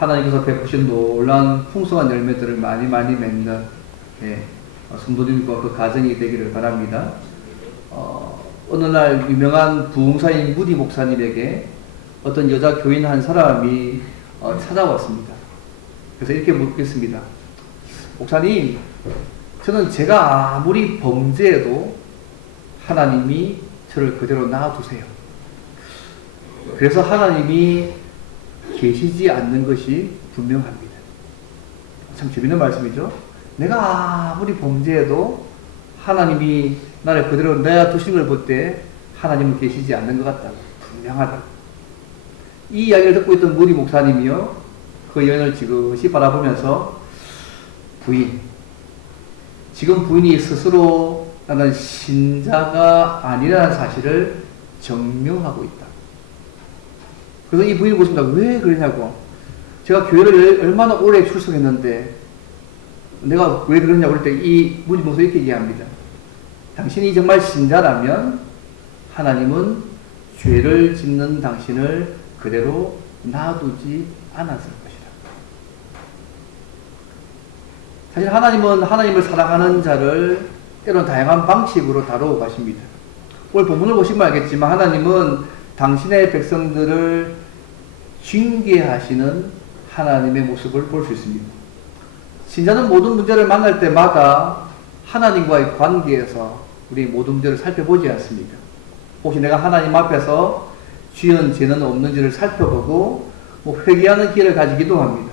하나님께서 베푸신 놀라운 풍성한 열매들을 많이 맺는 성도님과 그 가정이 되기를 바랍니다. 어느 날 유명한 부흥사인 무디 목사님에게 어떤 여자 교인 한 사람이 찾아왔습니다. 그래서 이렇게 묻겠습니다. 목사님, 저는 제가 아무리 범죄해도 하나님이 저를 그대로 놔두세요. 그래서 하나님이 계시지 않는 것이 분명합니다. 참 재밌는 말씀이죠. 내가 아무리 범죄해도 하나님이 나를 그대로 놔두신 걸 볼 때 하나님은 계시지 않는 것 같다. 분명하다. 이 이야기를 듣고 있던 무디 목사님이요, 그 여인을 지그시 바라보면서 부인, 지금 부인이 스스로 나는 신자가 아니라는 사실을 증명하고 있다. 그래서 이 부인을 보십니다. 왜 그러냐고. 제가 교회를 얼마나 오래 출석했는데 내가 왜 그러냐고 그럴 때 이 무디 목사님이 이렇게 얘기합니다. 당신이 정말 신자라면 하나님은 죄를 짓는 당신을 그대로 놔두지 않았을 것이다. 사실 하나님은 하나님을 사랑하는 자를 때로는 다양한 방식으로 다루어 가십니다. 오늘 본문을 보시면 알겠지만 하나님은 당신의 백성들을 징계하시는 하나님의 모습을 볼 수 있습니다. 신자는 모든 문제를 만날 때마다 하나님과의 관계에서 우리 모든 문제를 살펴보지 않습니까? 혹시 내가 하나님 앞에서 지은 죄는 없는지를 살펴보고 회개하는 기회를 가지기도 합니다.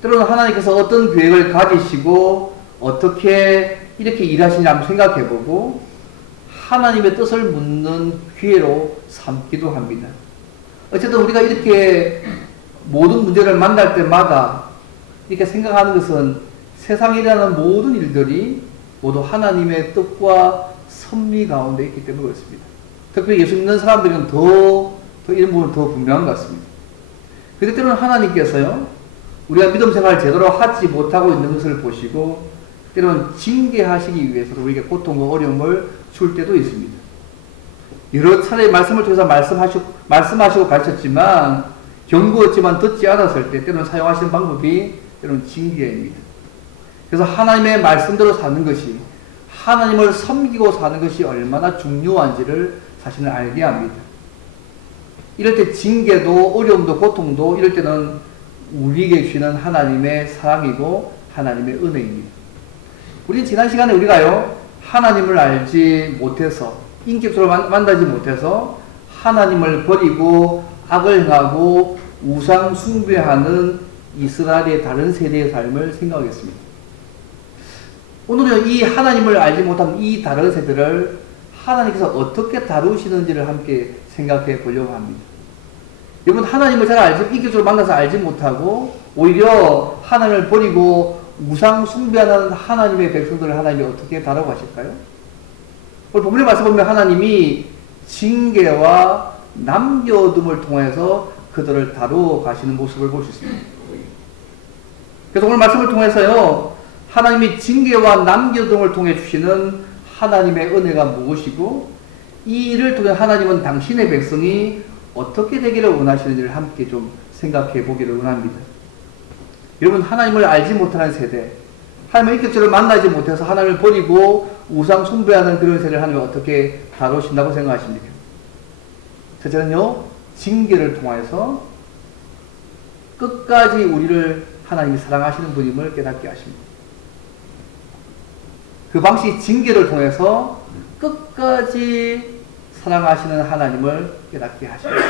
때로는 하나님께서 어떤 계획을 가지시고 어떻게 이렇게 일하시냐 한번 생각해보고 하나님의 뜻을 묻는 기회로 삼기도 합니다. 어쨌든 우리가 이렇게 모든 문제를 만날 때마다 이렇게 생각하는 것은 세상이라는 모든 일들이 모두 하나님의 뜻과 섭리 가운데 있기 때문에 그렇습니다. 특별히 예수 믿는 사람들은 더 이런 부분은 더 분명한 것 같습니다. 그런데 때로는 하나님께서요, 우리가 믿음 생활을 제대로 하지 못하고 있는 것을 보시고 때로는 징계하시기 위해서 우리에게 고통과 어려움을 줄 때도 있습니다. 여러 차례 말씀을 통해서 말씀하시고 가르쳤지만 경고했지만 듣지 않았을 때 때로는 사용하시는 방법이 때로는 징계입니다. 그래서 하나님의 말씀대로 사는 것이, 하나님을 섬기고 사는 것이 얼마나 중요한지를 사실은 알게 합니다. 이럴 때 징계도 어려움도 고통도 이럴 때는 우리에게 주시는 하나님의 사랑이고 하나님의 은혜입니다. 우리는 지난 시간에 우리가요, 하나님을 알지 못해서, 인격적으로 만나지 못해서 하나님을 버리고 악을 행하고 우상 숭배하는 이스라엘의 다른 세대의 삶을 생각하겠습니다. 오늘은 이 하나님을 알지 못한 이 다른 세대를 하나님께서 어떻게 다루시는지를 함께 생각해 보려고 합니다. 여러분, 하나님을 잘 알지, 인격적으로 만나서 알지 못하고 오히려 하나님을 버리고 우상 숭배하는 하나님의 백성들을 하나님이 어떻게 다뤄가실까요? 오늘 본문의 말씀 보면 하나님이 징계와 남겨둠을 통해서 그들을 다루어 가시는 모습을 볼 수 있습니다. 그래서 오늘 말씀을 통해서요, 하나님이 징계와 남겨둠을 통해 주시는 하나님의 은혜가 무엇이고 이 일을 통해 하나님은 당신의 백성이 어떻게 되기를 원하시는지를 함께 좀 생각해 보기를 원합니다. 여러분, 하나님을 알지 못하는 세대, 하나님을 인격적으로 만나지 못해서 하나님을 버리고 우상 숭배하는 그런 세대를 하나님이 어떻게 다루신다고 생각하십니까? 첫째는요, 징계를 통해서 끝까지 우리를 하나님이 사랑하시는 분임을 깨닫게 하십니다. 그 방식이 징계를 통해서 끝까지 사랑하시는 하나님을 깨닫게 하십니다.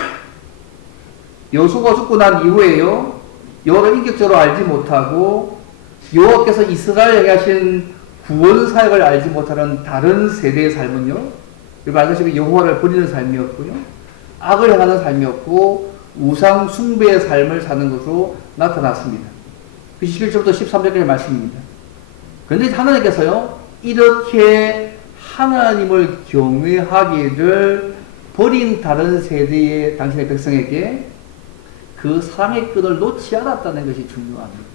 여호수아가 죽고 난 이후에요, 여호와를 인격적으로 알지 못하고 여호와께서 이스라엘에게 하신 구원 사역을 알지 못하는 다른 세대의 삶은요, 여러분 아시다시피 여호와를 버리는 삶이었고요, 악을 행하는 삶이었고 우상 숭배의 삶을 사는 것으로 나타났습니다. 그 11절부터 13절까지의 말씀입니다. 그런데 하나님께서요, 이렇게 하나님을 경외하기를 버린 다른 세대의 당신의 백성에게 그 사랑의 끈을 놓지 않았다는 것이 중요합니다.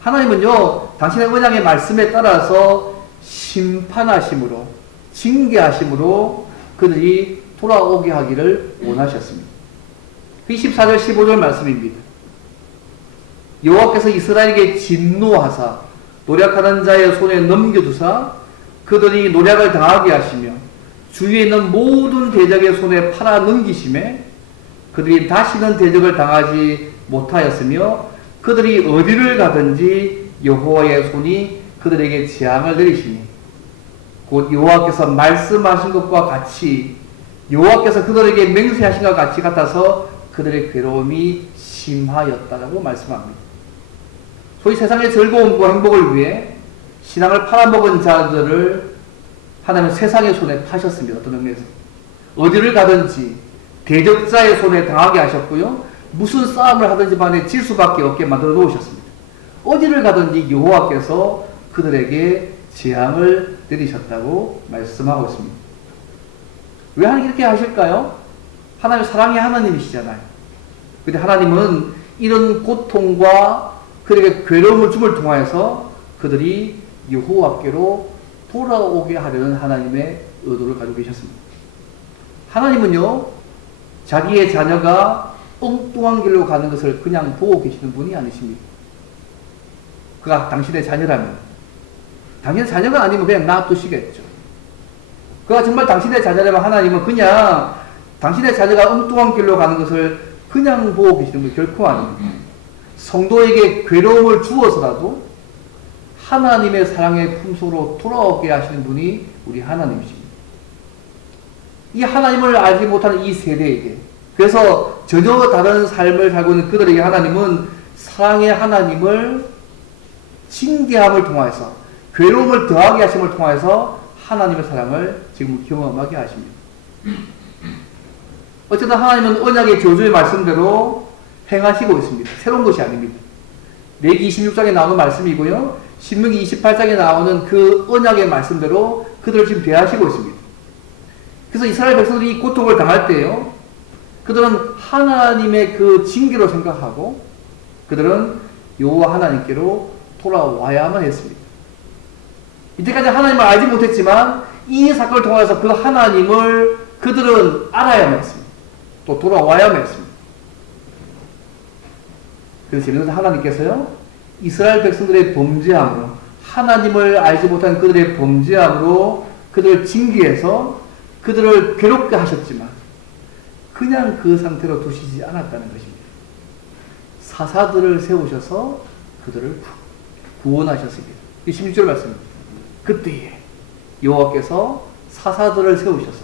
하나님은요, 당신의 언약의 말씀에 따라서 심판하심으로, 징계하심으로 그들이 돌아오게 하기를 원하셨습니다. 14절 15절 말씀입니다. 여호와께서 이스라엘에게 진노하사 노략하는 자의 손에 넘겨두사 그들이 노략을 당하게 하시며 주위에 있는 모든 대적의 손에 팔아 넘기심에 그들이 다시는 대적을 당하지 못하였으며 그들이 어디를 가든지 여호와의 손이 그들에게 재앙을 내리시니 곧 여호와께서 말씀하신 것과 같이 여호와께서 그들에게 맹세하신 것과 같이 같아서 그들의 괴로움이 심하였다라고 말씀합니다. 소위 세상의 즐거움과 행복을 위해 신앙을 팔아먹은 자들을 하나님은 세상의 손에 파셨습니다. 어떤 의미에서 어디를 가든지 대적자의 손에 당하게 하셨고요. 무슨 싸움을 하든지 간에 질 수밖에 없게 만들어 놓으셨습니다. 어디를 가든지 여호와께서 그들에게 재앙을 내리셨다고 말씀하고 있습니다. 왜 하나님 이렇게 하실까요? 하나님 사랑의 하나님이시잖아요. 근데 하나님은 이런 고통과 그들에게 괴로움을 줌을 통하여서 그들이 여호와께로 돌아오게 하려는 하나님의 의도를 가지고 계셨습니다. 하나님은요, 자기의 자녀가 엉뚱한 길로 가는 것을 그냥 보고 계시는 분이 아니십니다. 그가 당신의 자녀라면, 당신의 자녀가 아니면 그냥 놔두시겠죠. 그가 정말 당신의 자녀라면 하나님은 그냥 당신의 자녀가 엉뚱한 길로 가는 것을 그냥 보고 계시는 분이 결코 아닙니다. 성도에게 괴로움을 주어서라도 하나님의 사랑의 품속으로 돌아오게 하시는 분이 우리 하나님이십니다. 이 하나님을 알지 못하는 이 세대에게, 그래서 전혀 다른 삶을 살고 있는 그들에게 하나님은 사랑의 하나님을 징계함을 통해서 괴로움을 더하게 하심을 통해서 하나님의 사랑을 지금 경험하게 하십니다. 어쨌든 하나님은 언약의 저주의 말씀대로 행하시고 있습니다. 새로운 것이 아닙니다. 레위기 26장에 나오는 말씀이고요. 신명기 28장에 나오는 그 언약의 말씀대로 그들을 지금 대하시고 있습니다. 그래서 이스라엘 백성들이 이 고통을 당할 때요, 그들은 하나님의 그 징계로 생각하고 그들은 여호와 하나님께로 돌아와야만 했습니다. 이때까지 하나님을 알지 못했지만 이 사건을 통해서 그 하나님을 그들은 알아야만 했습니다. 또 돌아와야만 했습니다. 그래서 재미있는 하나님께서요, 이스라엘 백성들의 범죄함으로, 하나님을 알지 못한 그들의 범죄함으로 그들을 징계해서 그들을 괴롭게 하셨지만 그냥 그 상태로 두시지 않았다는 것입니다. 사사들을 세우셔서 그들을 구원하셨습니다. 16절 말씀입니다. 그때에 여호와께서 사사들을 세우셔서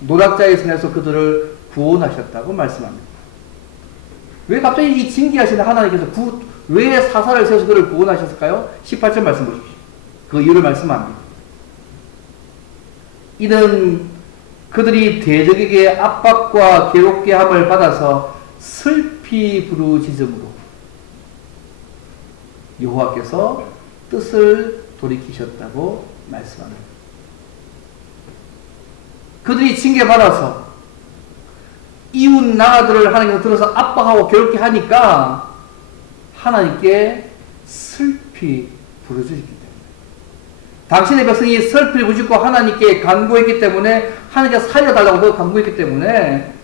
노략자의 손에서 그들을 구원하셨다고 말씀합니다. 왜 갑자기 이 징계하시는 하나님께서 왜 사사를 세워서 그들을 구원하셨을까요? 18절 말씀 보십시오. 그 이유를 말씀합니다. 이는 그들이 대적에게 압박과 괴롭게 함을 받아서 슬피 부르짖음으로 여호와께서 뜻을 돌이키셨다고 말씀합니다. 그들이 징계받아서 이웃 나라들을 하나님께서 들어서 압박하고 괴롭게 하니까 하나님께 슬피 부르짖기 때문에, 당신의 백성이 슬피 부르짖고 하나님께 간구했기 때문에 하나님께서 살려달라고 더 간구했기 때문에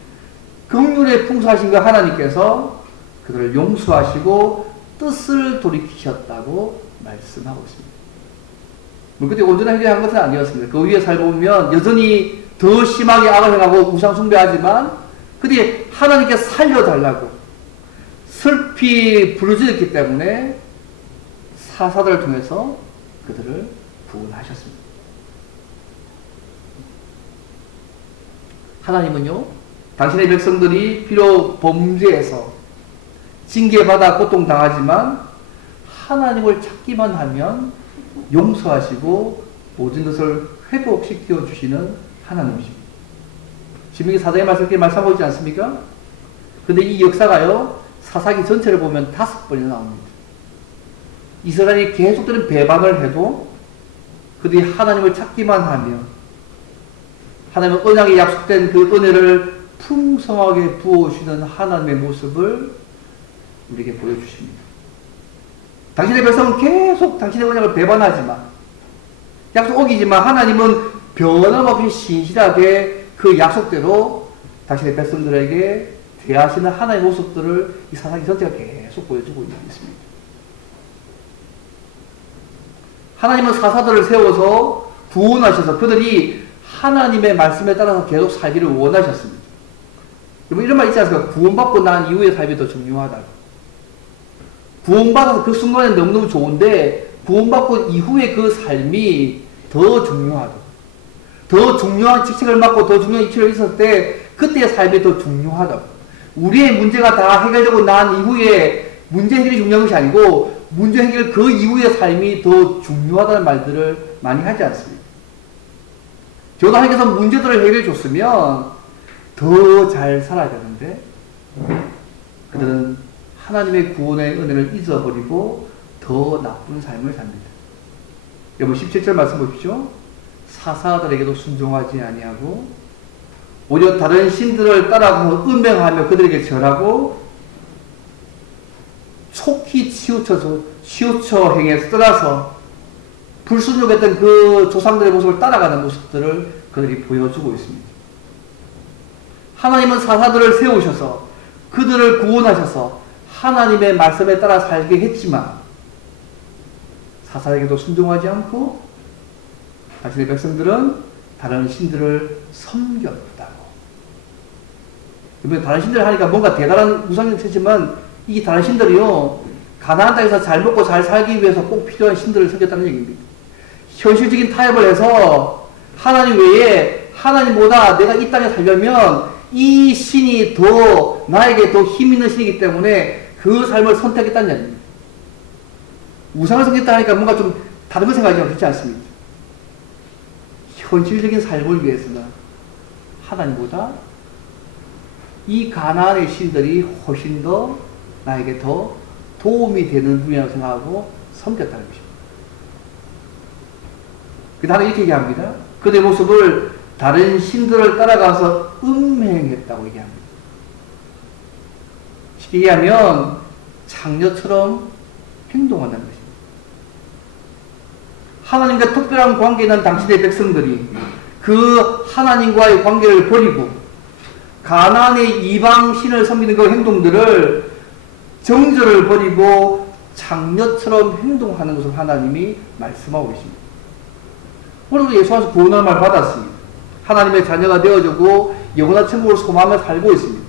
긍휼에 풍성하신 그 하나님께서 그들을 용서하시고 뜻을 돌이키셨다고 말씀하고 있습니다. 그때 온전한 해결한 것은 아니었습니다. 그 위에 살아보면 여전히 더 심하게 악을 행하고 우상 숭배하지만 그들이 하나님께 살려달라고 슬피 부르짖었기 때문에 사사들을 통해서 그들을 구원하셨습니다. 하나님은요, 당신의 백성들이 비록 범죄해서 징계받아 고통당하지만 하나님을 찾기만 하면 용서하시고 모든 것을 회복시켜 주시는 하나님이십니다. 신명기 4장의 말씀에 말씀하고 있지 않습니까? 근데 이 역사가요, 사사기 전체를 보면 5번이나 나옵니다. 이스라엘이 계속되는 배반을 해도 그들이 하나님을 찾기만 하면 하나님은 언약에 약속된 그 은혜를 풍성하게 부어주시는 하나님의 모습을 우리에게 보여주십니다. 당신의 백성은 계속 당신의 언약을 배반하지만, 약속 어기지만 하나님은 변함없이 신실하게 그 약속대로 당신의 백성들에게 대하시는 하나의 모습들을 이 사사기 전체가 계속 보여주고 있습니다. 하나님은 사사들을 세워서 구원하셔서 그들이 하나님의 말씀에 따라서 계속 살기를 원하셨습니다. 여러분 이런 말 있지 않습니까? 구원받고 난 이후의 삶이 더 중요하다고. 구원받아서 그 순간에 너무너무 좋은데 구원받고 이후의 그 삶이 더 중요하다. 더 중요한 직책을 맡고 더 중요한 입체를 있었을 때 그때의 삶이 더 중요하다. 우리의 문제가 다 해결되고 난 이후에 문제 해결이 중요한 것이 아니고 문제 해결 그 이후의 삶이 더 중요하다는 말들을 많이 하지 않습니다. 저도 하나님께서 문제들을 해결해 줬으면 더 잘 살아야 되는데 그들은 하나님의 구원의 은혜를 잊어버리고 더 나쁜 삶을 삽니다. 여러분 17절 말씀 보십시오. 사사들에게도 순종하지 아니하고 오히려 다른 신들을 따라가서 음행하며 그들에게 절하고 촉히 치우쳐 행해서 떠나서 불순종했던 그 조상들의 모습을 따라가는 모습들을 그들이 보여주고 있습니다. 하나님은 사사들을 세우셔서 그들을 구원하셔서 하나님의 말씀에 따라 살게 했지만 사사에게도 순종하지 않고 자신의 백성들은 다른 신들을 섬겼다고. 다른 신들을 하니까 뭔가 대단한 우상이 있지만 이 다른 신들이요 가나안 땅에서 잘 먹고 잘 살기 위해서 꼭 필요한 신들을 섬겼다는 얘기입니다. 현실적인 타협을 해서 하나님 외에 하나님보다 내가 이 땅에 살려면 이 신이 더 나에게 더 힘 있는 신이기 때문에 그 삶을 선택했다는 얘기입니다. 우상을 섬겼다 하니까 뭔가 좀 다른 거 생각하지만 그렇지 않습니다. 현실적인 삶을 위해서는 하나님보다 이 가나안의 신들이 훨씬 더 나에게 더 도움이 되는 분이라고 생각하고 섬겼다는 것입니다. 그 다음에 이렇게 얘기합니다. 그들의 모습을 다른 신들을 따라가서 음행했다고 얘기합니다. 쉽게 얘기하면 장녀처럼 행동한다는 것입니다. 하나님과 특별한 관계 있는 당신의 백성들이 그 하나님과의 관계를 버리고 가나안의 이방신을 섬기는 그 행동들을 정절을 버리고 장녀처럼 행동하는 것을 하나님이 말씀하고 계십니다. 오늘도 예수 안에서 구원의 말 받았습니다. 하나님의 자녀가 되어주고 영원한 천국을 소망하며 살고 있습니다.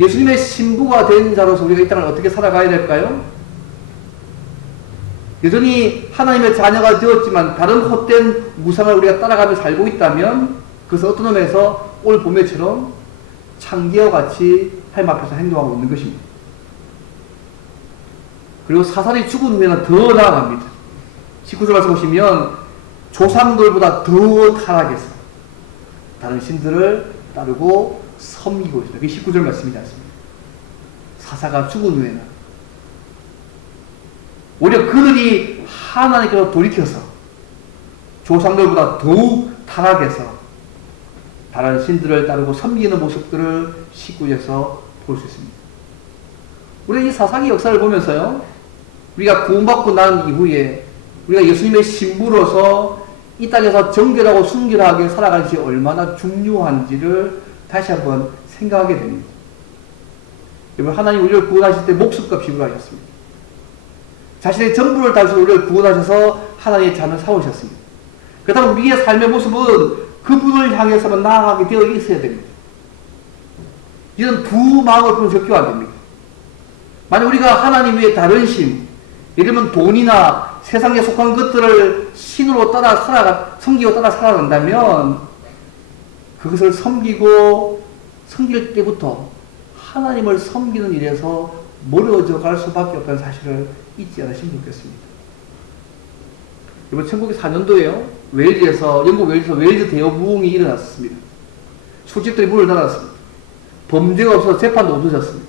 예수님의 신부가 된 자로서 우리가 이 땅을 어떻게 살아가야 될까요? 여전히 하나님의 자녀가 되었지만 다른 헛된 우상을 우리가 따라가며 살고 있다면 그것은 어떤 의미에서 오늘 본문처럼 창기와 같이 하나님 앞에서 행동하고 있는 것입니다. 그리고 사사들이 죽은 후에는 더 나아갑니다. 19절 말씀 보시면 조상들보다 더 타락해서 다른 신들을 따르고 섬기고 있습니다. 그게 19절 말씀이지 않습니까? 사사가 죽은 후에는 오히려 그들이 하나님께로 돌이켜서 조상들보다 더욱 타락해서 다른 신들을 따르고 섬기는 모습들을 19절에서 볼 수 있습니다. 우리 이 사사기 역사를 보면서요, 우리가 구원받고 난 이후에 우리가 예수님의 신부로서 이 땅에서 정결하고 순결하게 살아가는 것이 얼마나 중요한지를 다시 한번 생각하게 됩니다. 여러분, 하나님 우리를 구원하실 때 목숨값 지불하셨습니다. 자신의 전부를 다해서 우리를 구원하셔서 하나님의 자녀를 삼으셨습니다. 그렇다면 우리의 삶의 모습은 그분을 향해서만 나아가게 되어 있어야 됩니다. 이런 두 마음을 품은 적교가 안 됩니다. 만약 우리가 하나님 외에 다른 신, 예를 들면 돈이나 세상에 속한 것들을 신으로 따라 섬기고 따라 살아간다면 그것을 섬길 때부터 하나님을 섬기는 일에서 멀어져 갈 수밖에 없다는 사실을 잊지 않으시면 좋겠습니다. 이번 1904년도에요. 영국 웨일즈에서 웨일즈 대부흥이 일어났습니다. 술집들이 문을 닫았습니다. 범죄가 없어서 재판도 없어졌습니다.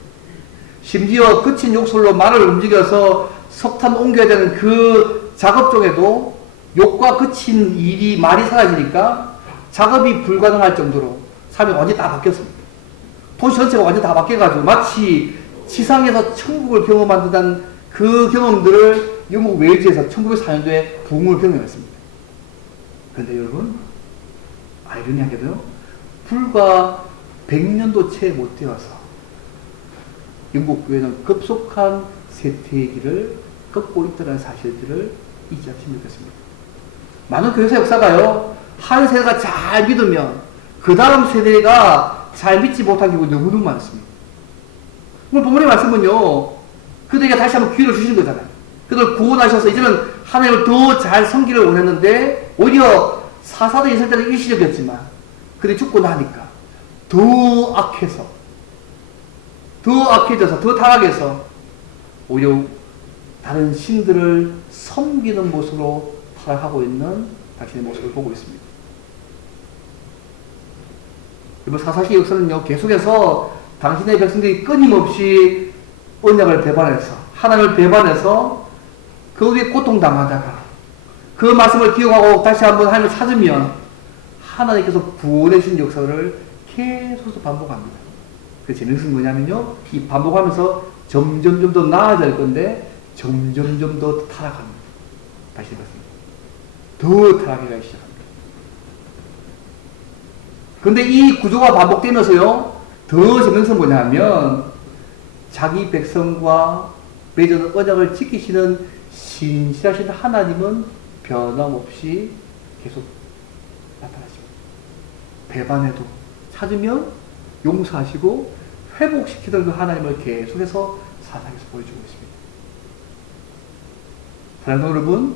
심지어 그친 욕설로 말을 움직여서 석탄 옮겨야 되는 그 작업 중에도 욕과 그친 말이 사라지니까 작업이 불가능할 정도로 삶이 완전히 다 바뀌었습니다. 도시 전체가 완전히 다 바뀌어가지고 마치 지상에서 천국을 경험한 듯한 그 경험들을 영국 웨일즈에서 1904년도에 부흥을 경험했습니다. 그런데 여러분, 아이러니하게도요, 불과 100년도 채 못 되어서 영국 교회는 급속한 쇠퇴의 길을 걷고 있다는 사실들을 잊지 않으시면 좋겠습니다. 많은 교회사 역사가요, 한 세대가 잘 믿으면 그 다음 세대가 잘 믿지 못한 경우가 너무너무 많습니다. 오늘 본문의 말씀은요, 그들에게 다시 한번 기회를 주신 거잖아요. 그들 구원하셔서 이제는 하나님을 더 잘 섬기를 원했는데, 오히려 사사들이 있을 때는 일시적이었지만, 그들이 죽고 나니까 더 악해져서, 더 타락해서, 오히려 다른 신들을 섬기는 모습으로 타락하고 있는 당신의 모습을 보고 있습니다. 이번 사사기 역사는요, 계속해서 당신의 백성들이 끊임없이 언약을 배반해서, 하나님을 배반해서 그 위에 고통당하다가 그 말씀을 기억하고 다시 한번 하나님을 찾으면 하나님께서 구원해 주신 역사를 계속 반복합니다. 그 재밌는 뭐냐면요, 이 반복하면서 점점점 더 나아질 건데 점점점 더 타락합니다. 다시 봤습니다. 더 타락해가기 시작합니다. 근데 이 구조가 반복되면서요, 더 재밌는 것은 뭐냐면, 자기 백성과 맺은 언약을 지키시는 신실하신 하나님은 변함없이 계속 나타나십니다. 배반해도 찾으면 용서하시고 회복시키던 그 하나님을 계속해서 사상에서 보여주고 있습니다. 사랑하는 여러분,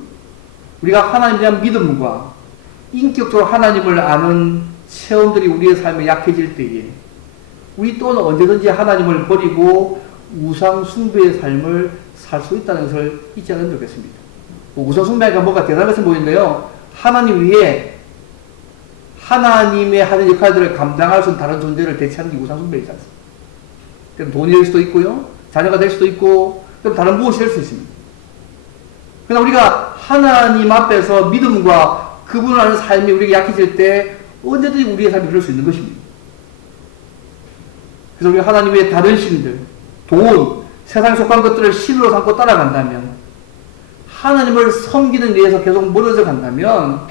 우리가 하나님에 대한 믿음과 인격적으로 하나님을 아는 체험들이 우리의 삶에 약해질 때에 우리 또는 언제든지 하나님을 버리고 우상 숭배의 삶을 살 수 있다는 것을 잊지 않으면 좋겠습니다. 우상 숭배가 뭔가 대단한 것은 보이는데요, 하나님 위에 하나님의 하는 역할들을 감당할 수 있는 다른 존재를 대체하는 게 우상 숭배이지 않습니까? 그럼 돈이 될 수도 있고요, 자녀가 될 수도 있고, 그럼 다른 무엇이 될 수 있습니다. 그러나 우리가 하나님 앞에서 믿음과 그분을 아는 삶이 우리에게 약해질 때 언제든지 우리의 삶이 그럴 수 있는 것입니다. 그래서 우리가 하나님 외에 다른 신들, 돈, 세상에 속한 것들을 신으로 삼고 따라간다면, 하나님을 섬기는 일에서 계속 멀어져 간다면,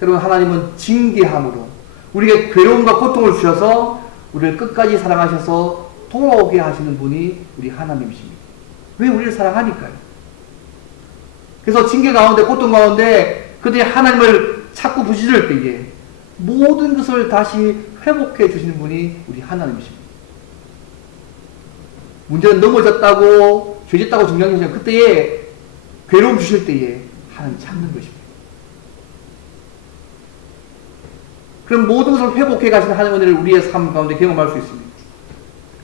여러분, 하나님은 징계함으로 우리에게 괴로움과 고통을 주셔서 우리를 끝까지 사랑하셔서 돌아오게 하시는 분이 우리 하나님이십니다. 왜 우리를 사랑하니까요. 그래서 징계 가운데, 고통 가운데 그들이 하나님을 찾고 부지럴 때에 모든 것을 다시 회복해 주시는 분이 우리 하나님이십니다. 문제는 넘어졌다고, 죄졌다고 중요한 것이 아니라 그때에 괴로움 주실 때에 하나님 찾는 것입니다. 그럼 모든 것을 회복해 가시는 하나님을 우리의 삶 가운데 경험할 수 있습니다.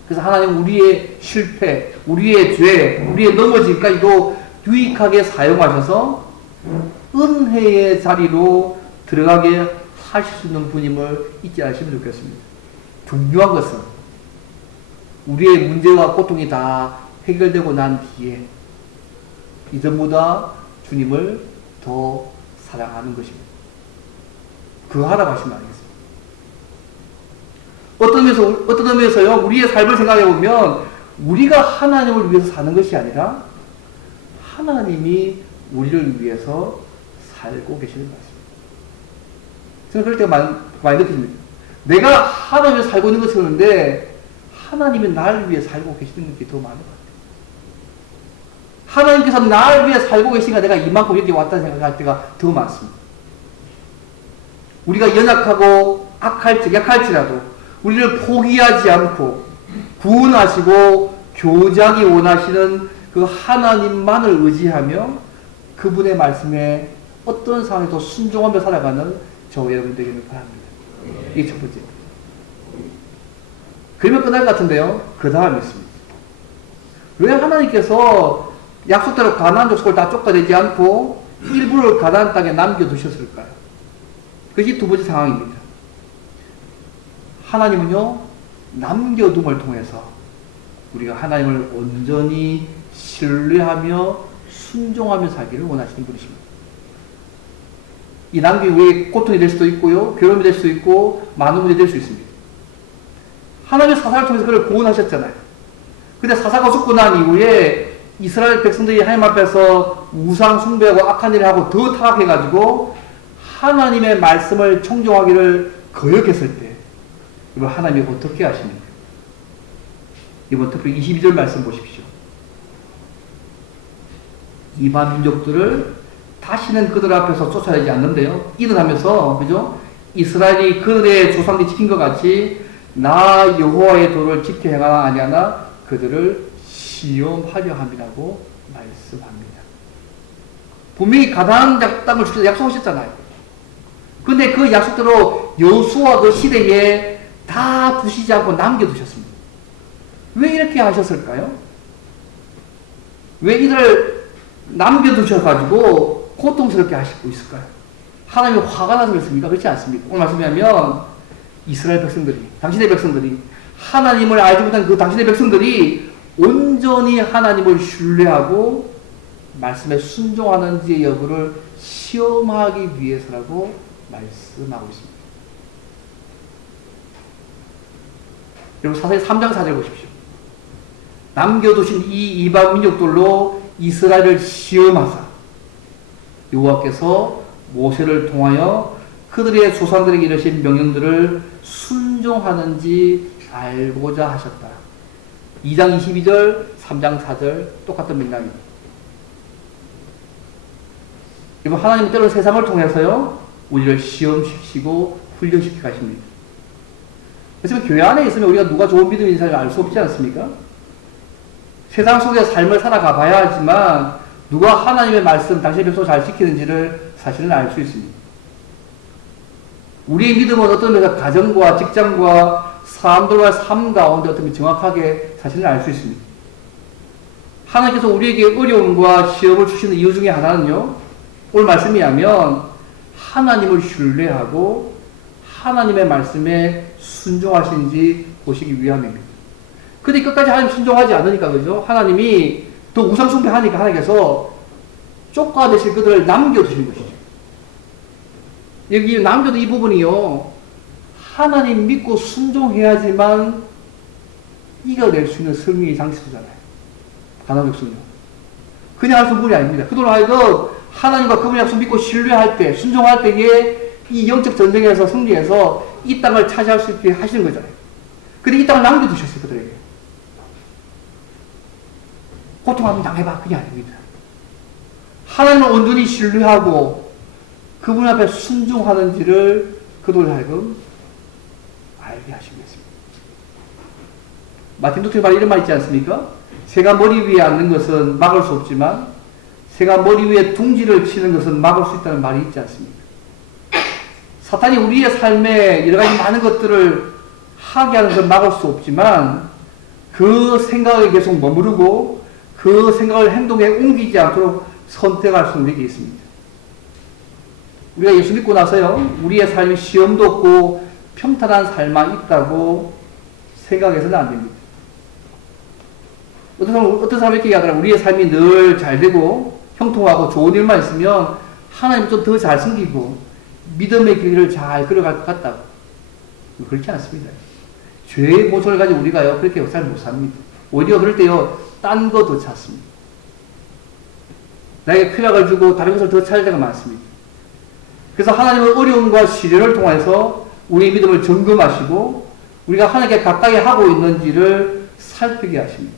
그래서 하나님은 우리의 실패, 우리의 죄, 우리의 넘어짐까지도 유익하게 사용하셔서 은혜의 자리로 들어가게 하실 수 있는 분임을 잊지 않으시면 좋겠습니다. 중요한 것은 우리의 문제와 고통이 다 해결되고 난 뒤에 이전보다 주님을 더 사랑하는 것입니다. 그거 하라고 하시면 알겠습니다. 어떤 의미에서요, 우리의 삶을 생각해보면 우리가 하나님을 위해서 사는 것이 아니라 하나님이 우리를 위해서 살고 계시는 것 같습니다. 저는 그럴 때가 많이 느낍니다. 내가 하나님을 살고 있는 것이었는데 하나님이 나를 위해 살고 계시는 게 더 많은 것 같아요. 하나님께서 나를 위해 살고 계시니까 내가 이만큼 여기 왔다는 생각할 때가 더 많습니다. 우리가 연약하고 약할지라도 우리를 포기하지 않고 구원하시고 교제하기 원하시는 그 하나님만을 의지하며 그분의 말씀에 어떤 상황에도 순종하며 살아가는 저와 여러분 되기를 바랍니다. 이게 첫 번째. 그러면 끝날 것 같은데요, 그 다음이 있습니다. 왜 하나님께서 약속대로 가나안 족속을 다 쫓아내지 않고 일부를 가나안 땅에 남겨두셨을까요? 그것이 두 번째 상황입니다. 하나님은요, 남겨둠을 통해서 우리가 하나님을 온전히 신뢰하며 순종하며 살기를 원하시는 분이십니다. 이 남김이 왜 고통이 될 수도 있고요, 괴로움이 될 수도 있고 많은 문제가 될 수 있습니다. 하나님의 사사를 통해서 그를 구원하셨잖아요. 근데 사사가 죽고 난 이후에 이스라엘 백성들이 하나님 앞에서 우상 숭배하고 악한 일을 하고 더 타락해가지고 하나님의 말씀을 청종하기를 거역했을 때 이번 하나님이 어떻게 하십니까? 이번 특별히 22절 말씀 보십시오. 이방 민족들을 다시는 그들 앞에서 쫓아내지 않는데요. 이는 하면서, 그죠? 이스라엘이 그들의 조상들이 지킨 것 같이 나 여호와의 도를 지켜 행하나 아니하나 그들을 시험하려 함이라고 말씀합니다. 분명히 가나안 땅을 주셔서 약속하셨잖아요. 근데 그 약속대로 여호수아 그 시대에 다 두시지 않고 남겨두셨습니다. 왜 이렇게 하셨을까요? 왜 이들을 남겨두셔가지고 고통스럽게 하시고 있을까요? 하나님이 화가 나서 그렇습니까? 그렇지 않습니까? 오늘 말씀하면 이스라엘 백성들이, 당신의 백성들이, 하나님을 알지 못한 그 당신의 백성들이 온전히 하나님을 신뢰하고 말씀에 순종하는지의 여부를 시험하기 위해서라고 말씀하고 있습니다. 여러분 사사기 3장 4절 보십시오. 남겨두신 이 이방 민족들로 이스라엘을 시험하사 여호와께서 모세를 통하여 그들의 조상들에게 이르신 명령들을 순종하는지 알고자 하셨다. 2장 22절, 3장 4절 똑같은 맥락입니다. 이번 하나님 때로는 세상을 통해서요 우리를 시험시키고 훈련시키고 가십니다. 그래서 교회 안에 있으면 우리가 누가 좋은 믿음의 인사를 알 수 없지 않습니까? 세상 속에 삶을 살아가 봐야 하지만 누가 하나님의 말씀, 당신의 백성을 잘 지키는지를 사실은 알 수 있습니다. 우리의 믿음은 어떤 면에서 가정과 직장과 사람들과의 삶 가운데 어떻게 정확하게 사실은 알 수 있습니다. 하나님께서 우리에게 어려움과 시험을 주시는 이유 중에 하나는요, 오늘 말씀에 하면 하나님을 신뢰하고 하나님의 말씀에 순종하신지 보시기 위함입니다. 근데 끝까지 하나님 순종하지 않으니까, 그죠? 하나님이 또 우상숭배하니까 하나님께서 쫓아내실 그들을 남겨두신 것이죠. 여기 남겨둔 이 부분이요, 하나님 믿고 순종해야지만 이겨낼 수 있는 승리의 장치잖아요. 가나안 백성요. 그냥 할 분이 아닙니다. 그들로 하여금 하나님과 그분의 약속 믿고 신뢰할 때, 순종할 때에 이 영적 전쟁에서 승리해서 이 땅을 차지할 수 있게 하시는 거잖아요. 근데 이 땅을 남겨두셨어요, 그들에게. 고통하면 당해봐. 그게 아닙니다. 하나님을 온전히 신뢰하고 그분 앞에 순종하는지를 그들로 하여금 알게 하시겠습니다. 마틴 루터의 말에 이런 말 있지 않습니까? 새가 머리 위에 앉는 것은 막을 수 없지만 새가 머리 위에 둥지를 치는 것은 막을 수 있다는 말이 있지 않습니까? 사탄이 우리의 삶에 여러 가지 많은 것들을 하게 하는 것은 막을 수 없지만 그 생각에 계속 머무르고 그 생각을 행동에 옮기지 않도록 선택할 수는 우리에게 있습니다. 우리가 예수 믿고 나서요, 우리의 삶이 시험도 없고 평탄한 삶만 있다고 생각해서는 안 됩니다. 어떤 사람이 이렇게 얘기하더라고요. 우리의 삶이 늘 잘 되고 형통하고 좋은 일만 있으면 하나님을 좀 더 잘 섬기고 믿음의 길을 잘 걸어갈 것 같다고. 그렇지 않습니다. 죄의 모습을 가지고 우리가요, 그렇게 잘 못 삽니다. 오히려 그럴 때요, 딴 거 더 찾습니다. 나에게 쾌락을 주고 다른 것을 더 찾을 때가 많습니다. 그래서 하나님은 어려움과 시련을 통해서 우리의 믿음을 점검하시고 우리가 하나님께 가까이 하고 있는지를 살피게 하십니다.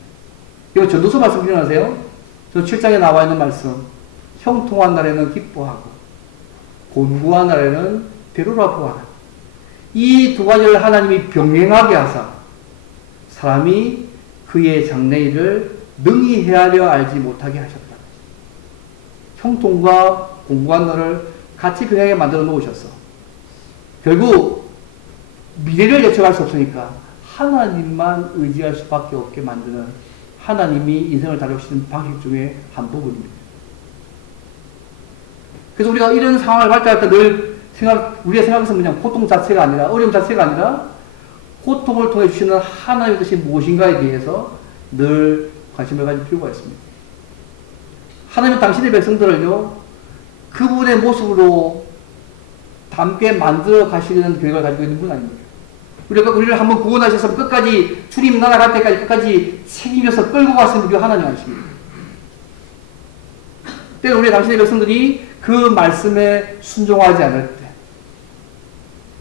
이거 전도서 말씀 기억나세요? 저 7장에 나와 있는 말씀. 형통한 날에는 기뻐하고 곤고한 날에는 되돌아보아라. 이 두 가지를 하나님이 병행하게 하사 사람이 그의 장래일을 능히 헤아려 알지 못하게 하셨다. 형통과 곤고한 날을 같이 병행하게 만들어 놓으셨어. 결국 미래를 예측할 수 없으니까 하나님만 의지할 수밖에 없게 만드는 하나님이 인생을 다루시는 방식 중에 한 부분입니다. 그래서 우리가 이런 상황을 발달할 때 늘 우리의 생각에서 그냥 고통 자체가 아니라, 어려움 자체가 아니라, 고통을 통해 주시는 하나님의 뜻이 무엇인가에 대해서 늘 관심을 가질 필요가 있습니다. 하나님은 당신의 백성들을요, 그분의 모습으로 닮게 만들어 가시려는 계획을 가지고 있는 분 아닙니까? 우리를 한번 구원하셔서 끝까지 주님 나라 갈 때까지 끝까지 책임져서 끌고 갔으면 우리가 하나님 아니십니까? 때로 우리 당신의 백성들이 그 말씀에 순종하지 않을 때,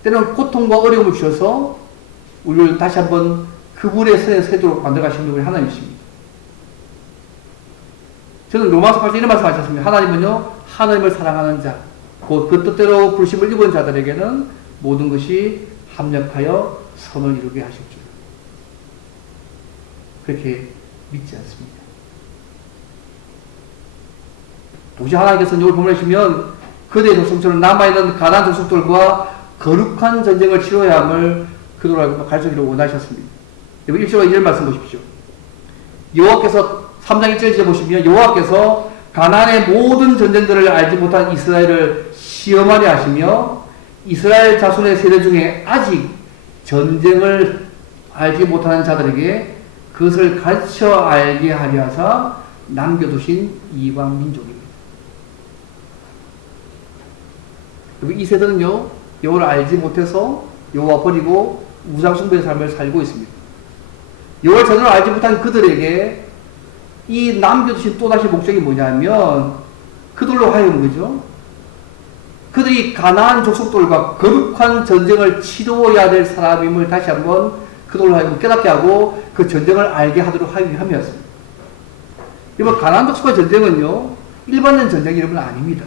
때로는 고통과 어려움을 주셔서 우리를 다시 한번 그분의 선에 세도록 만들어가시는 분이 하나님이십니다. 저는 로마서 8장 이런 말씀 하셨습니다. 하나님은요, 하나님을 사랑하는 자, 그 뜻대로 부르심을 입은 자들에게는 모든 것이 합력하여 선을 이루게 하실 줄. 그렇게 믿지 않습니다. 도저히 하나님께서는 이걸 보내시면 그대의 족속처럼 남아있는 가난한 족속들과 거룩한 전쟁을 치러야 함을 그들로 알고 가르치기를 원하셨습니다. 여기 1절과 2절 말씀 보십시오. 여호와께서 3장 1절에 보시면 여호와께서 가나안의 모든 전쟁들을 알지 못한 이스라엘을 시험하려 하시며 이스라엘 자손의 세대 중에 아직 전쟁을 알지 못하는 자들에게 그것을 가르쳐 알게 하려 하사 남겨두신 이방 민족입니다. 이 세대는요, 여호와를 알지 못해서 여호와 버리고 우상숭배의 삶을 살고 있습니다. 여호와를 제대로 알지 못한 그들에게 이 남겨두신 또다시 목적이 뭐냐면 그들로 하여금 그죠? 그들이 가나안 족속들과 거룩한 전쟁을 치러야 될 사람임을 다시 한번 그들로 하여금 깨닫게 하고 그 전쟁을 알게 하도록 함이었습니다. 이번 가나안 족속의 전쟁은요, 일반적인 전쟁이 여러분 아닙니다.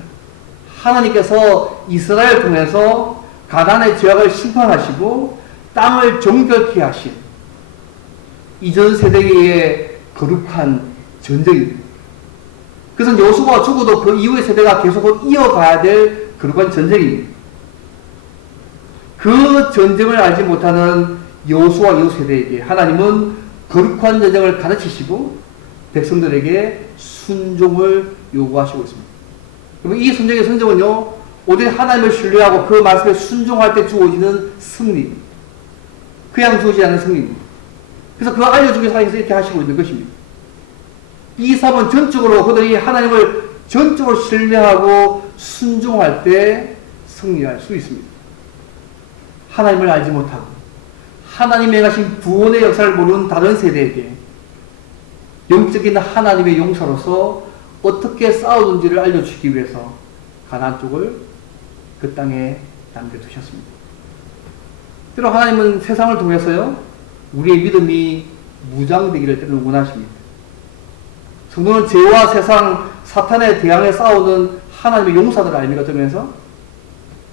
하나님께서 이스라엘 통해서 가나안의 죄악을 심판하시고 땅을 정결케 하신 이전 세대의 거룩한 전쟁입니다. 그래서 여호수아가 죽어도 그 이후의 세대가 계속 이어가야 될 거룩한 전쟁입니다. 그 전쟁을 알지 못하는 여호수아 이후 세대에게 하나님은 거룩한 전쟁을 가르치시고 백성들에게 순종을 요구하시고 있습니다. 그러면 이 순종의 성적은요, 오직 하나님을 신뢰하고 그 말씀에 순종할 때 주어지는 승리, 그냥 주어지지 않는 승리입니다. 그래서 그거 알려주기 위해서 하나님께서 이렇게 하시고 있는 것입니다. 이 삶은 전적으로 그들이 하나님을 전적으로 신뢰하고 순종할 때 승리할 수 있습니다. 하나님을 알지 못하고 하나님의 행하신 구원의 역사를 모르는 다른 세대에게 영적인 하나님의 용사로서 어떻게 싸우는지를 알려주기 위해서 가나안 쪽을 그 땅에 남겨두셨습니다. 때로 하나님은 세상을 통해서요, 우리의 믿음이 무장되기를 때로는 원하십니다. 성도는 죄와 세상, 사탄에 대항해 싸우는 하나님의 용사들을 알미가 되면서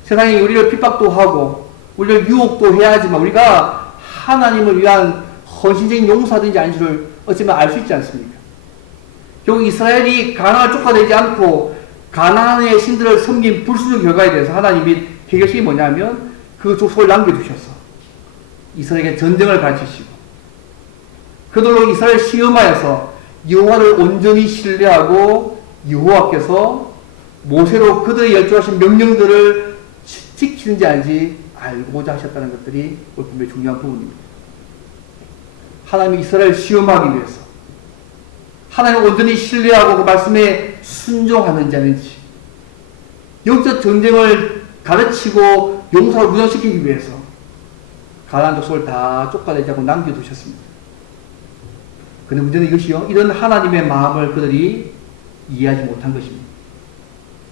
세상이 우리를 핍박도 하고 우리를 유혹도 해야 하지만 우리가 하나님을 위한 헌신적인 용사든지 아닌지를 어쩌면 알 수 있지 않습니까? 결국 이스라엘이 가나안을 쫓아내지 않고 가나안의 신들을 섬긴 불순종 결과에 대해서 하나님이 해결책이 뭐냐면 그 족속을 남겨두셔서 이스라엘에게 전쟁을 가르치시고 그들로 이스라엘 시험하여서 여호와를 온전히 신뢰하고 여호와께서 모세로 그들이 열조하신 명령들을 지키는지 아닌지 알고자 하셨다는 것들이 분명히 중요한 부분입니다. 하나님이 이스라엘을 시험하기 위해서 하나님을 온전히 신뢰하고 그 말씀에 순종하는지 아닌지 영적 전쟁을 가르치고 용사로 무장시키기 위해서 가나안 족속을 다 쫓아내지 않고 남겨두셨습니다. 그런데 문제는 이것이요, 이런 하나님의 마음을 그들이 이해하지 못한 것입니다.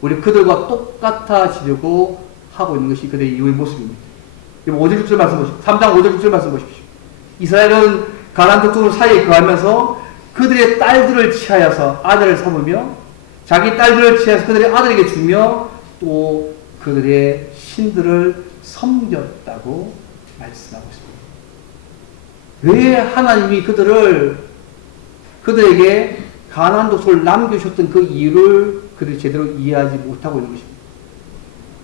우리 그들과 똑같아지려고 하고 있는 것이 그들의 이후의 모습입니다. 5절 6절 말씀 보십시오. 3장 5절 6절 말씀 보십시오. 이스라엘은 가나안 족속을 사이에 거하면서 그들의 딸들을 취하여서 아들을 삼으며 자기 딸들을 취해서 그들의 아들에게 주며 또 그들의 신들을 섬겼다고 말씀하고 있습니다. 왜 하나님이 그들에게 가나안 족속을 남겨주셨던 그 이유를 그들이 제대로 이해하지 못하고 있는 것입니다.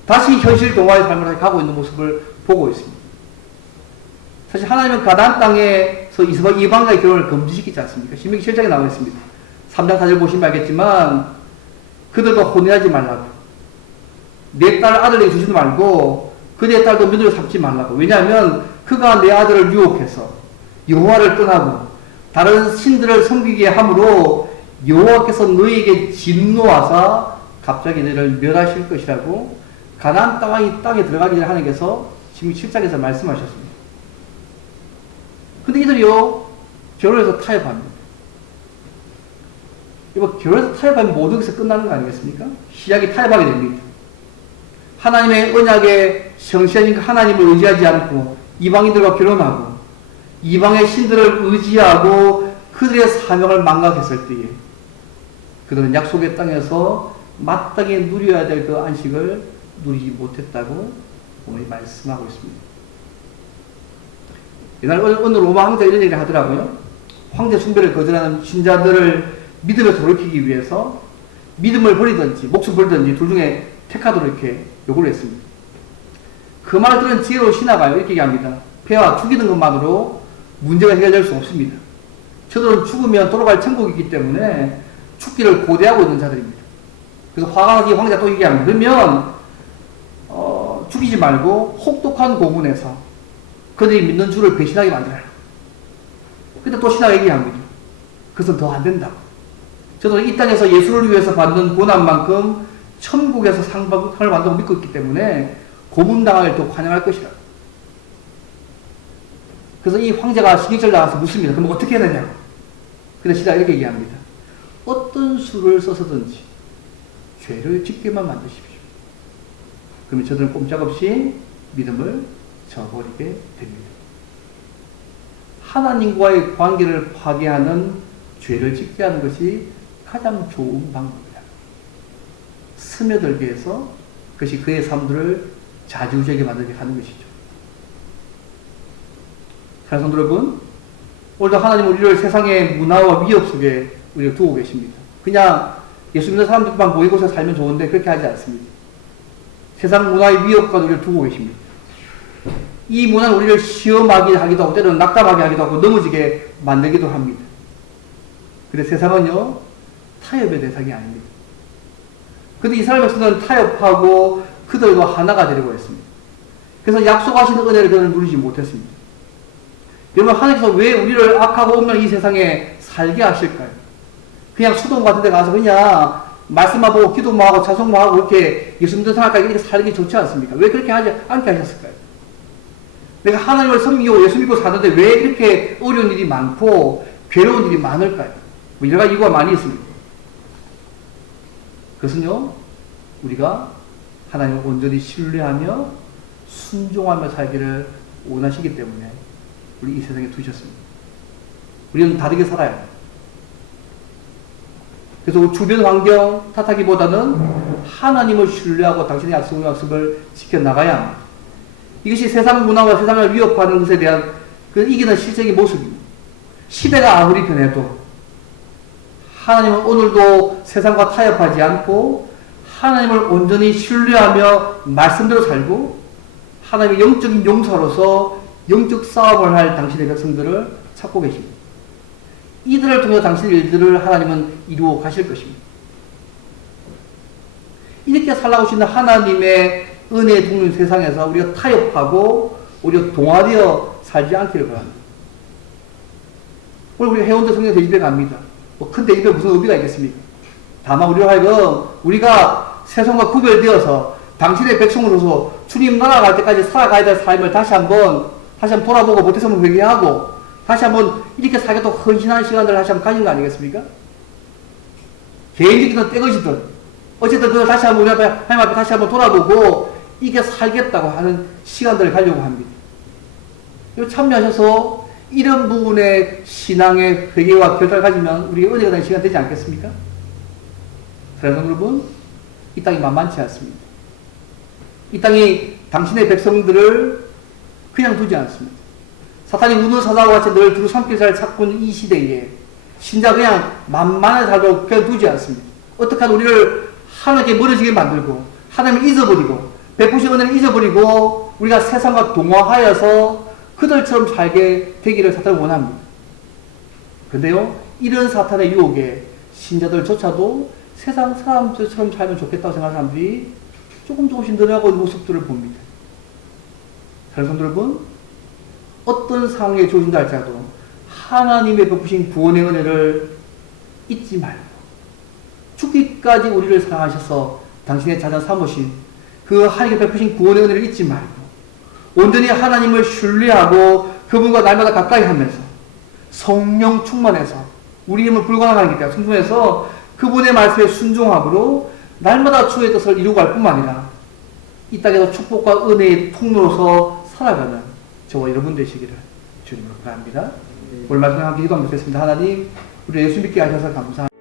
다시 현실 동화의 삶을 가고 있는 모습을 보고 있습니다. 사실 하나님은 가나안 땅에서 이방과의 결혼을 금지시키지 않습니까? 신명기 7장에 나와 있습니다. 3장 4절 보시면 알겠지만 그들과 혼인하지 말라고, 내 딸 아들에게 주지도 말고 그의 딸도 며느리로 삼지 말라고. 왜냐하면 그가 내 아들을 유혹해서 여호와를 떠나고 다른 신들을 섬기게 함으로 여호와께서 너희에게 진노하사 갑자기 너희를 멸하실 것이라고 가나안 땅에 들어가기 전에 하나님께서 지금 7장에서 말씀하셨습니다. 근데 이들이요, 결혼해서 타협합니다. 이거 결혼해서 타협하면 모든 것이 끝나는 거 아니겠습니까? 시작이 타협하게 됩니다. 하나님의 언약에 성실하신 하나님을 의지하지 않고 이방인들과 결혼하고 이방의 신들을 의지하고 그들의 사명을 망각했을 때에 그들은 약속의 땅에서 마땅히 누려야 될 그 안식을 누리지 못했다고 오늘 말씀하고 있습니다. 옛날 어느 로마 황제가 이런 얘기를 하더라고요. 황제 숭배를 거절하는 신자들을 믿음에 돌이키기 위해서 믿음을 버리든지 목숨 버리든지 둘 중에 택하도록 이렇게 요구를 했습니다. 그 말을 들은 지혜로운 신하가 이렇게 얘기합니다. 폐하 죽이는 것만으로 문제가 해결될 수 없습니다. 저들은 죽으면 돌아갈 천국이기 때문에 죽기를 고대하고 있는 자들입니다. 그래서 화가 나서 황제가 또 얘기합니다. 그러면 죽이지 말고 혹독한 고문에서 그들이 믿는 주를 배신하게 만들어라. 근데 또 신하가 얘기합니다. 그것은 더 안 된다. 저들은 이 땅에서 예수를 위해서 받는 고난만큼 천국에서 상을 받는다고 믿고 있기 때문에 고문당할 더 환영할 것이라. 그래서 이 황제가 신경질 나가서 묻습니다. 그럼 어떻게 해야 되냐고. 근데 신하가 이렇게 얘기합니다. 어떤 수를 써서든지 죄를 짓게만 만드십시오. 그러면 저들은 꼼짝없이 믿음을 저버리게 됩니다. 하나님과의 관계를 파괴하는 죄를 짓게 하는 것이 가장 좋은 방법이다. 스며들게 해서 그것이 그의 삶들을 자주적이게 만들게 하는 것이죠. 사랑하는 성도 여러분, 오늘도 하나님은 우리를 세상의 문화와 위협 속에 우리를 두고 계십니다. 그냥 예수 믿는 사람들만 모이고 살면 좋은데 그렇게 하지 않습니다. 세상 문화의 위협과 우리를 두고 계십니다. 이 문화는 우리를 시험하게 하기도 하고 때로는 낙담하게 하기도 하고 넘어지게 만들기도 합니다. 그런데 세상은요, 타협의 대상이 아닙니다. 그런데 이스라엘 백성들은 타협하고 그들과 하나가 되려고 했습니다. 그래서 약속하시는 은혜를 그들은 누리지 못했습니다. 여러분, 하나님께서 왜 우리를 악하고 없는 이 세상에 살게 하실까요? 그냥 수동 같은 데 가서 그냥 말씀만 보고 기도만 하고 찬송만 하고 이렇게 예수 믿는 사람까지 이렇게 살기 좋지 않습니까? 왜 그렇게 하지 않게 하셨을까요? 내가 하나님을 섬기고 예수 믿고 사는데 왜 이렇게 어려운 일이 많고 괴로운 일이 많을까요? 뭐 여러 가지 이유가 많이 있습니다. 그것은요, 우리가 하나님을 온전히 신뢰하며 순종하며 살기를 원하시기 때문에 우리 이 세상에 두셨습니다. 우리는 다르게 살아야 돼요. 그래서 주변 환경 탓하기보다는 하나님을 신뢰하고 당신의 약속을 지켜나가야 합니다. 이것이 세상 문화와 세상을 위협하는 것에 대한 그 이기는 실적인 모습입니다. 시대가 아무리 변해도 하나님은 오늘도 세상과 타협하지 않고 하나님을 온전히 신뢰하며 말씀대로 살고 하나님의 영적인 용사로서 영적 싸움을 할 당신의 백성들을 찾고 계십니다. 이들을 통해 당신의 일들을 하나님은 이루어 가실 것입니다. 이렇게 살라고 하시는 하나님의 은혜에 두는 세상에서 우리가 타협하고 우리가 동화되어 살지 않기를 바랍니다. 오늘 우리 해운대 성령 대집에 갑니다. 뭐 큰 대집에 무슨 의미가 있겠습니까? 다만 우리가 세상과 구별되어서 당신의 백성으로서 주님 나라 갈 때까지 살아가야 될 삶을 다시 한번 돌아보고 못했으면 회개하고 다시 한번 이렇게 살겠다고 헌신하는 시간들을 다시 한번 가진 거 아니겠습니까? 개인적이든 떼거지든 어쨌든 그걸 다시 한번 우리 앞에 하나님 앞에 다시 한번 돌아보고 이게 살겠다고 하는 시간들을 가려고 합니다. 이거 참여하셔서 이런 부분의 신앙의 회개와 결단을 가지면 우리가 은혜가 되는 시간 되지 않겠습니까? 사랑하는 여러분, 이 땅이 만만치 않습니다. 이 땅이 당신의 백성들을 그냥 두지 않습니다. 사탄이 우는 사자와 같이 늘 두루 삼킬 자를 찾고 있는 이 시대에 신자 그냥 만만하게 살도록 그냥 두지 않습니다. 어떻게 하면 우리를 하나님께 멀어지게 만들고 하나님을 잊어버리고 베푸신 은혜를 잊어버리고 우리가 세상과 동화하여서 그들처럼 살게 되기를 사탄은 원합니다. 그런데요, 이런 사탄의 유혹에 신자들조차도 세상 사람들처럼 살면 좋겠다고 생각하는 사람들이 조금씩 늘어나고 있는 모습들을 봅니다. 사랑하는 성도 여러분, 어떤 상황에 조심다 할지라도 하나님의 베푸신 구원의 은혜를 잊지 말고 죽기까지 우리를 사랑하셔서 당신의 자녀 삼으신 그 하나님의 베푸신 구원의 은혜를 잊지 말고 온전히 하나님을 신뢰하고 그분과 날마다 가까이 하면서 성령 충만해서 우리 힘을 불가능하니까 순종해서 그분의 말씀에 순종함으로 날마다 주의 뜻을 이루고 갈 뿐만 아니라 이 땅에서 축복과 은혜의 통로로서 살아가는 저와 여러분 되시기를 주님으로 바랍니다. 오늘 말씀 함께 기도하겠습니다. 하나님, 우리 예수 믿게 하셔서 감사합니다.